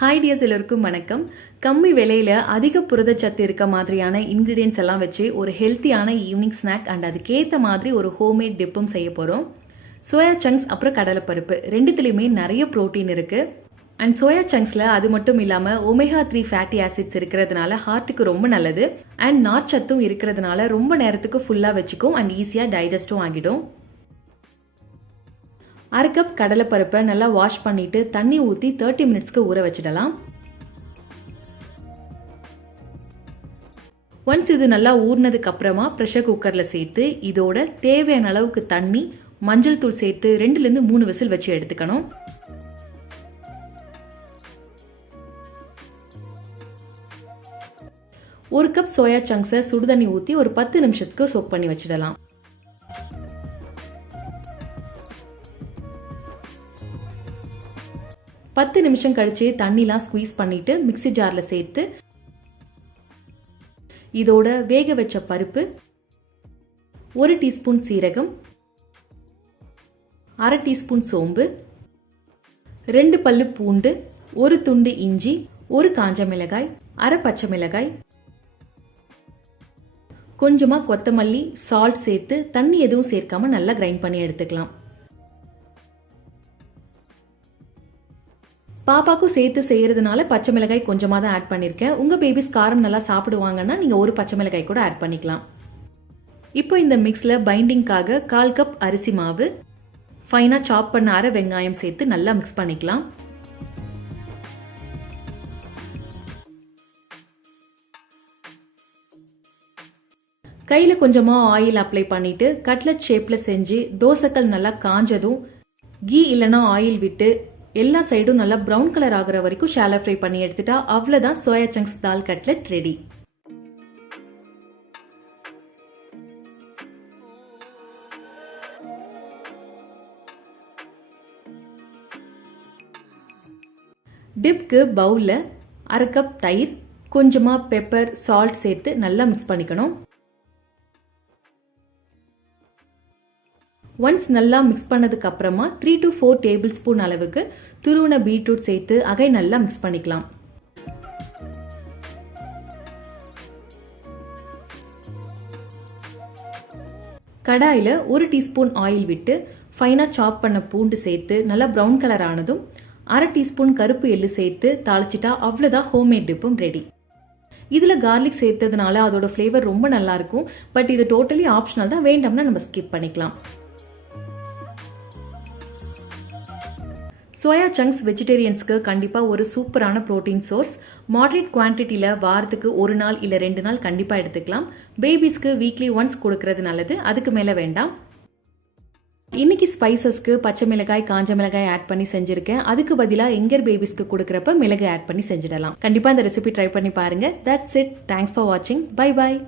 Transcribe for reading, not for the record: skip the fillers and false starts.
Hi tears, எல்லோருக்கும் வணக்கம். கம்மி விலையில் அதிக புரதச்சத்து இருக்க மாதிரியான இன்க்ரீடியன்ஸ் எல்லாம் வச்சு ஒரு ஹெல்த்தியான ஈவினிங் ஸ்நாக் அண்ட் அதுக்கேற்ற மாதிரி ஒரு ஹோம்மேட் டிப்பும் செய்ய போகிறோம். சோயா சங்க்ஸ் அப்புறம் கடலைப்பருப்பு ரெண்டுத்துலேயுமே நிறைய ப்ரோட்டீன் இருக்குது. அண்ட் சோயா சங்க்ஸில் அது மட்டும் இல்லாமல் ஒமேகா 3 ஃபேட்டி ஆசிட்ஸ் இருக்கிறதுனால ஹார்ட்டுக்கு ரொம்ப நல்லது. அண்ட் நார்ச்சத்தும் இருக்கிறதுனால ரொம்ப நேரத்துக்கு ஃபுல்லாக வச்சுக்கும் அண்ட் ஈஸியாக டைஜஸ்ட்டும் ஆகிடும். 1/2 கப் கடலைப்பருப்பை நல்லா வாஷ் பண்ணிட்டு தண்ணி ஊற்றி 30 மினிட்ஸ்க்கு ஊற வச்சிடலாம். ஒன்ஸ் இது நல்லா ஊறினதுக்கு அப்புறமா ப்ரெஷர் குக்கரில் சேர்த்து இதோட தேவையான அளவுக்கு தண்ணி, மஞ்சள் தூள் சேர்த்து 2லேருந்து 3 விசில் வச்சு எடுத்துக்கணும். ஒரு கப் சோயா சங்க்ஸை சுடுதண்ணி ஊற்றி ஒரு 10 நிமிஷத்துக்கு சோக் பண்ணி வச்சிடலாம். பத்து நிமிஷம் கழிச்சு தண்ணிலாம் ஸ்குவீஸ் பண்ணிட்டு மிக்ஸி ஜாரில் சேர்த்து இதோட வேக வச்ச பருப்பு, 1 டீஸ்பூன் சீரகம், 1/2 டீஸ்பூன் சோம்பு, 2 பல்லு பூண்டு, 1 துண்டு இஞ்சி, 1 காஞ்ச மிளகாய், 1/2 பச்சை மிளகாய், கொஞ்சமா கொத்தமல்லி, சால்ட் சேர்த்து தண்ணி எதுவும் சேர்க்காம நல்லா கிரைண்ட் பண்ணி எடுத்துக்கலாம். பாப்பாக்கும் சேர்த்து செய்யறதுனால பச்சை மிளகாய் கொஞ்சமாக தான் ஆட் பண்ணியிருக்கேன். உங்கள் பேபிஸ் காரம் நல்லா சாப்பிடுவாங்கன்னா நீங்கள் 1 பச்சை மிளகாய் கூட ஆட் பண்ணிக்கலாம். இப்போ இந்த மிக்ஸில் பைண்டிங்காக 1/4 கப் அரிசி மாவு, ஃபைனாக சாப் பண்ண 1/2 வெங்காயம் சேர்த்து நல்லா மிக்ஸ் பண்ணிக்கலாம். கையில் கொஞ்சமாக ஆயில் அப்ளை பண்ணிட்டு கட்லட் ஷேப்பில் செஞ்சு தோசைக்கல் நல்லா காஞ்சதும் கீ இல்லைன்னா ஆயில் விட்டு எல்லா சைடும் நல்லா ப்ரௌன் கலர் ஆகிற வரைக்கும் ஷாலோ ஃப்ரை பண்ணி எடுத்துட்டா அவ்வளோதான் சோயா சங்க்ஸ் தால் கட்லெட் ரெடி. டிப்க்கு பவுலில் 1/2 கப் தயிர், கொஞ்சமாக பெப்பர், சால்ட் சேர்த்து நல்லா மிக்ஸ் பண்ணிக்கணும். ஒன்ஸ் நல்லா மிக்ஸ் பண்ணதுக்கு அப்புறமா 3 to 4 டேபிள் ஸ்பூன் அளவுக்கு துருவின பீட்ரூட் சேர்த்து அகை நல்லா மிக்ஸ் பண்ணிக்கலாம். கடாயில் 1 டீஸ்பூன் ஆயில் விட்டு ஃபைனாக சாப் பண்ண பூண்டு சேர்த்து நல்லா ப்ரௌன் கலர் ஆனதும் 1/2 டீஸ்பூன் கருப்பு எள்ளு சேர்த்து தாளிச்சிட்டா அவ்வளோதான் ஹோம்மேட் டிப்பும் ரெடி. இதில் கார்லிக் சேர்த்ததுனால அதோட ஃப்ளேவர் ரொம்ப நல்லா இருக்கும். பட் இது டோட்டலி ஆப்ஷனல் தான், வேண்டாம்னா நம்ம ஸ்கிப் பண்ணிக்கலாம். சோயா சங்க்ஸ் வெஜிடேரியன்ஸ்க்கு கண்டிப்பாக ஒரு சூப்பரான ப்ரோட்டீன் சோர்ஸ். மாடரேட் குவான்டிட்டியில் வாரத்துக்கு 1 நாள் இல்லை 2 நாள் கண்டிப்பாக எடுத்துக்கலாம். பேபிஸ்க்கு வீக்லி ஒன்ஸ் கொடுக்கறது நல்லது, அதுக்கு மேலே வேண்டாம். இன்னைக்கு ஸ்பைசஸ்க்கு பச்சை மிளகாய், காஞ்ச மிளகாய் ஆட் பண்ணி செஞ்சுருக்கேன். அதுக்கு பதிலாக எங்கர் பேபிஸ்க்கு கொடுக்குறப்ப மிளகு ஆட் பண்ணி செஞ்சிடலாம். கண்டிப்பாக இந்த ரெசிபி ட்ரை பண்ணி பாருங்கள். That's it. தேங்க்ஸ் ஃபார் வாட்சிங். Bye bye.